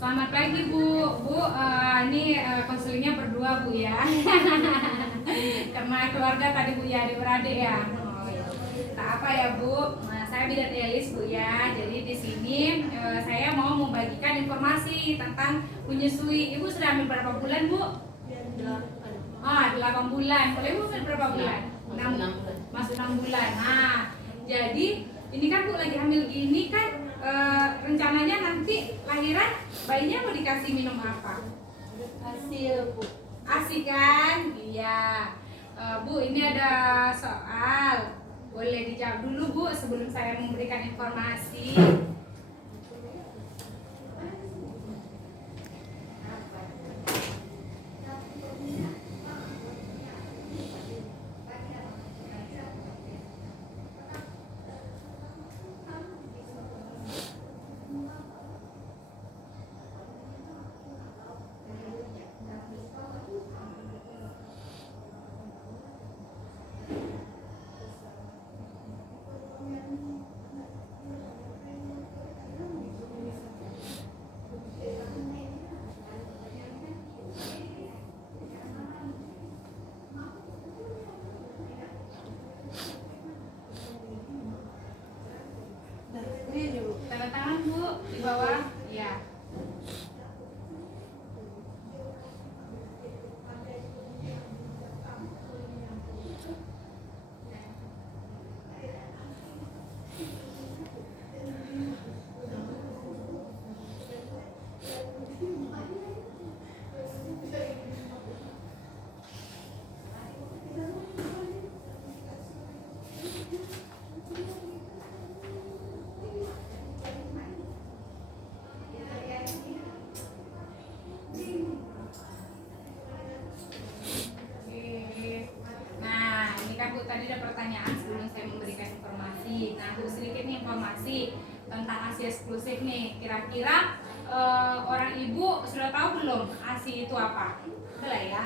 Selamat pagi Bu. Ini konselingnya berdua Bu ya. Karena keluarga tadi Bu ya, adik-beradik ya. Oh, iya. Tak apa ya Bu. Saya Bidat Elis Bu ya. Jadi di sini saya mau membagikan informasi tentang menyusui. Ibu sudah ambil berapa bulan Bu? 8 bulan. Kalau Ibu ambil berapa bulan? 6 bulan. Masuk 6 bulan. Nah, jadi ini kan Bu lagi hamil gini kan. Rencananya nanti lahiran bayinya mau dikasih minum apa? ASI Bu. ASI kan? Iya. Bu, ini ada soal. Boleh dijawab dulu Bu sebelum saya memberikan informasi. Tanda tangan Bu di bawah. Ya. Tadi ada pertanyaan sebelum saya memberikan informasi. Nah, sedikit nih informasi tentang ASI eksklusif nih. Kira-kira orang ibu sudah tahu belum ASI itu apa? Boleh ya.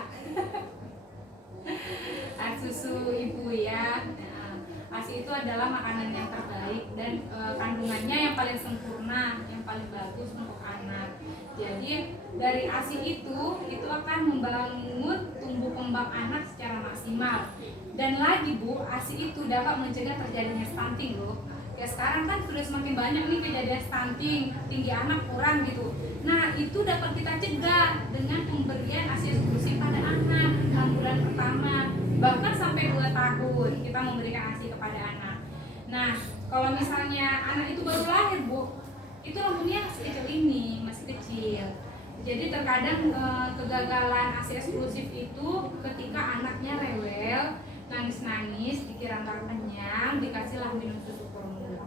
Susu ibu ya. Nah, ASI itu adalah makanan yang terbaik dan kandungannya yang paling sempurna, yang paling bagus untuk anak. Jadi dari ASI itu akan membangun tumbuh kembang anak secara maksimal. Dan lagi Bu, ASI itu dapat mencegah terjadinya stunting loh. Ya sekarang kan sudah semakin banyak nih kejadian stunting, tinggi anak kurang gitu. Nah itu dapat kita cegah dengan pemberian ASI eksklusif pada anak 6 bulan pertama, bahkan sampai 2 tahun kita memberikan ASI kepada anak. Nah kalau misalnya anak itu baru lahir Bu, itu lambungnya masih kecil ini, masih kecil. Jadi terkadang kegagalan ASI eksklusif itu ketika anaknya rewel, nangis-nangis, dikira nggak kenyang, dikasihlah minum susu formula.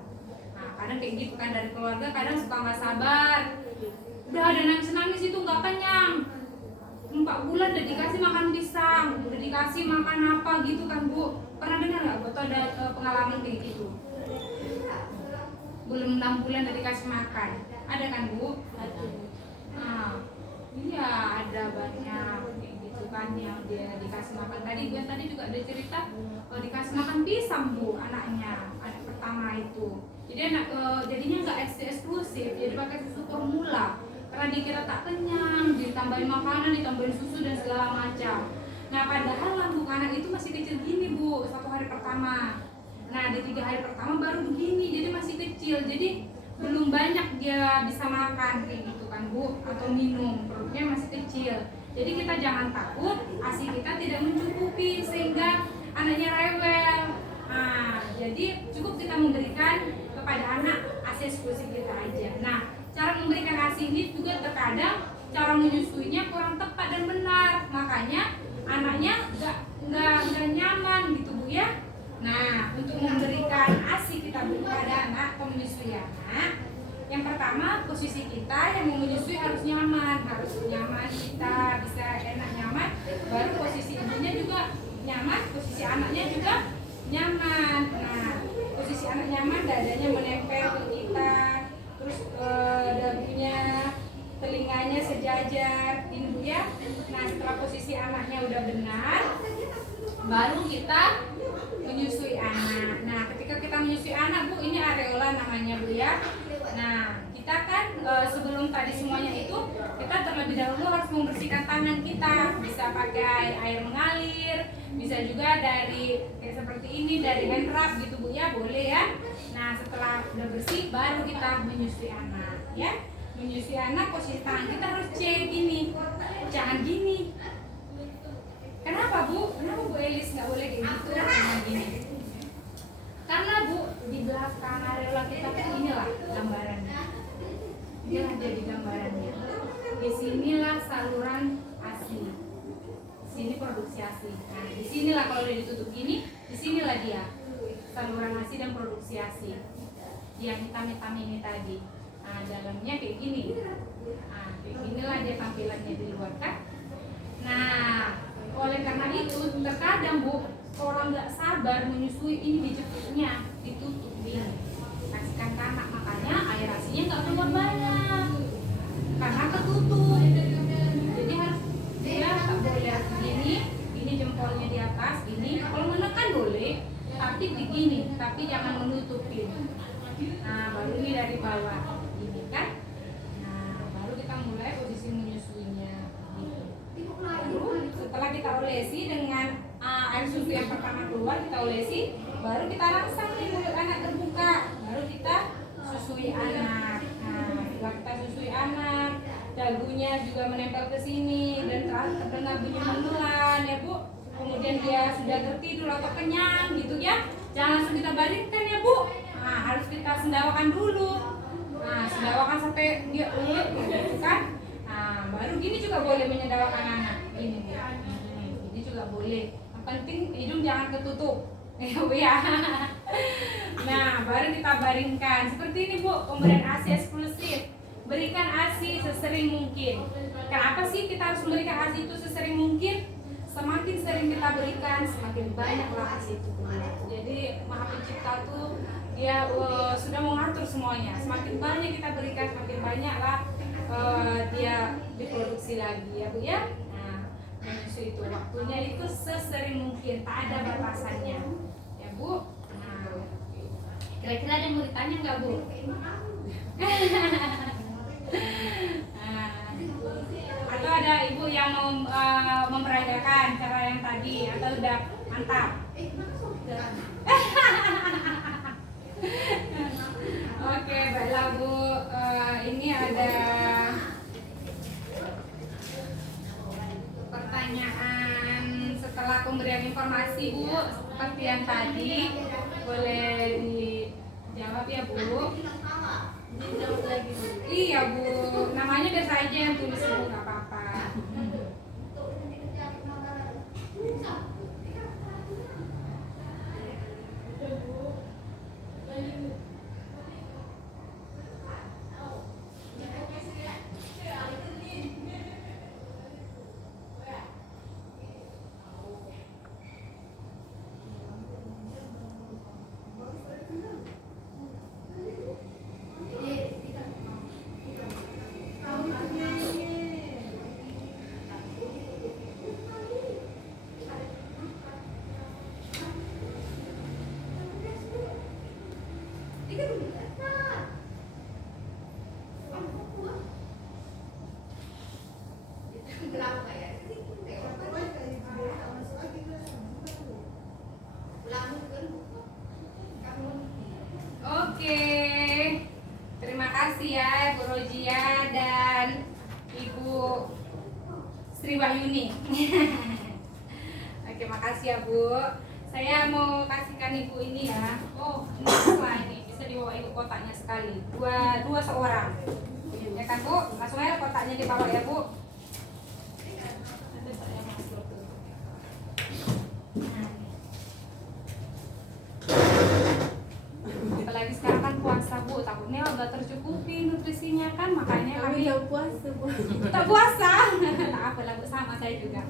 Nah, kadang kayak gitu kan dari keluarga, kadang suka nggak sabar. Udah ada nangis-nangis itu nggak kenyang. 4 bulan udah dikasih makan pisang, udah dikasih makan apa gitu kan Bu. Pernah dengar nggak Bu? Atau ada pengalaman kayak gitu? Belum 6 bulan udah dikasih makan. Ada kan Bu? Ada. Nah, iya ada banyak kan yang dia dikasih makan. Tadi gue juga ada cerita dikasih makan pisang Bu anaknya, anak pertama itu. Jadi anak jadinya nggak eksklusif, jadi pakai susu formula karena dikira tak kenyang, ditambahin makanan, ditambahin susu dan segala macam. Nah padahal lambung anak itu masih kecil gini Bu, 1 hari pertama. Nah di 3 hari pertama baru begini, jadi masih kecil, jadi belum banyak dia bisa makan kayak gitu kan Bu, atau minum, perutnya masih kecil. Jadi kita jangan takut ASI kita tidak mencukupi sehingga anaknya rewel. Nah, jadi cukup kita memberikan kepada anak ASI eksklusif kita aja. Nah, cara memberikan ASI ini juga terkadang cara menyusuinya kurang tepat dan benar. Makanya anaknya nggak nyaman gitu Bu ya. Nah, untuk memberikan ASI kita kepada anak atau menyusui anak, yang pertama posisi kita yang mau menyusui harus nyaman kita bisa enak nyaman, baru posisi ibunya juga nyaman, posisi anaknya juga nyaman. Nah posisi anak nyaman, dadanya menempel ke kita, terus dagunya, telinganya sejajar ini Bu ya. Nah setelah posisi anaknya udah benar, baru kita menyusui anak. Nah ketika kita menyusui anak Bu, ini areola namanya Bu ya. Nah kita kan sebelum tadi semuanya itu terlebih dahulu harus membersihkan tangan kita. Bisa pakai air mengalir, bisa juga dari kayak seperti ini, dari hand rub gitu Bu ya, boleh ya. Nah setelah udah bersih baru kita menyusui anak ya. Menyusui anak posisi tangan kita harus cek gini, jangan gini. Kenapa Bu? Kenapa Bu Elis nggak boleh kayak gitu? Jangan gini. Karena Bu di belakang areola kita tuh inilah gambarannya. Inilah jadi gambarannya. Di sinilah saluran ASI. Sini produksi ASI. Nah, di sinilah kalau udah ditutup gini, di sinilah dia saluran ASI dan produksi ASI. Yang hitam-hitam ini tadi. Nah, dalamnya kayak gini. Nah, kayak ginilah dia tampilannya di luar kan. Nah, oleh karena itu terkadang Bu orang nggak sabar menyusui ini dijepitnya, ditutup ini, kasihkan anak, makanya air asinya nggak keluar banyak karena ketutup. Jadi harus dia tak boleh ini jempolnya di atas, ini kalau menekan boleh, tapi begini, tapi jangan menutupin. Nah baru ini dari bawah, ini kan. Nah baru kita mulai posisi menyusuinya. Baru setelah kita olesi dengan air susu yang pertama keluar, kita olesi, baru kita rangsang nih mulut anak terbuka, baru kita susui anak. Nah setelah kita susui anak, dagunya juga menempel ke sini dan terdengar bunyi menelan ya Bu. Kemudian dia sudah tertidur atau kenyang gitu ya, jangan langsung kita baringkan ya Bu. Nah harus kita sendawakan dulu. Nah sendawakan sampai dia gitu kan. Nah baru gini juga boleh menyendawakan anak ini Bu. Ini juga boleh. Yang penting hidung jangan ketutup ya Bu ya. Nah baru kita baringkan seperti ini Bu, pemberian ASI eksklusif. Berikan ASI sesering mungkin. Kenapa sih kita harus memberikan ASI itu sesering mungkin? Semakin sering kita berikan, semakin banyaklah ASI itu. Jadi Maha Pencipta tuh dia sudah mengatur semuanya. Semakin banyak kita berikan, semakin banyaklah dia diproduksi lagi ya Bu ya. Nah menyusui itu waktunya itu sesering mungkin, tak ada batasannya ya Bu. Nah kira-kira ada yang mau ditanya nggak Bu? Atau ada ibu yang mau memperagakan cara yang tadi atau udah mantap? Oke, baiklah Bu. Ini ada pertanyaan setelah pemberian informasi Bu, seperti yang tadi, boleh dijawab ya Bu. Iya Bu, namanya biasa aja yang tulis Bu, nggak apa-apa. Oke, terima kasih ya Bu Rojia dan Ibu Sri Wahyuni. Oke, makasih ya Bu. Saya mau kasihkan Ibu ini ya. Oh, ini apa ini? Bisa dibawa Ibu kotaknya sekali. Dua seorang. Ya kan Bu? Langsung aja kotaknya dibawa ya Bu. Apalagi sekarang kan puasa Bu, takutnya nggak tercukupi nutrisinya kan, makanya kami yang puasa Bu. tak puasa. Tak apa lah Bu, sama saya juga.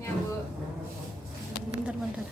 Ya Bu. Bentar.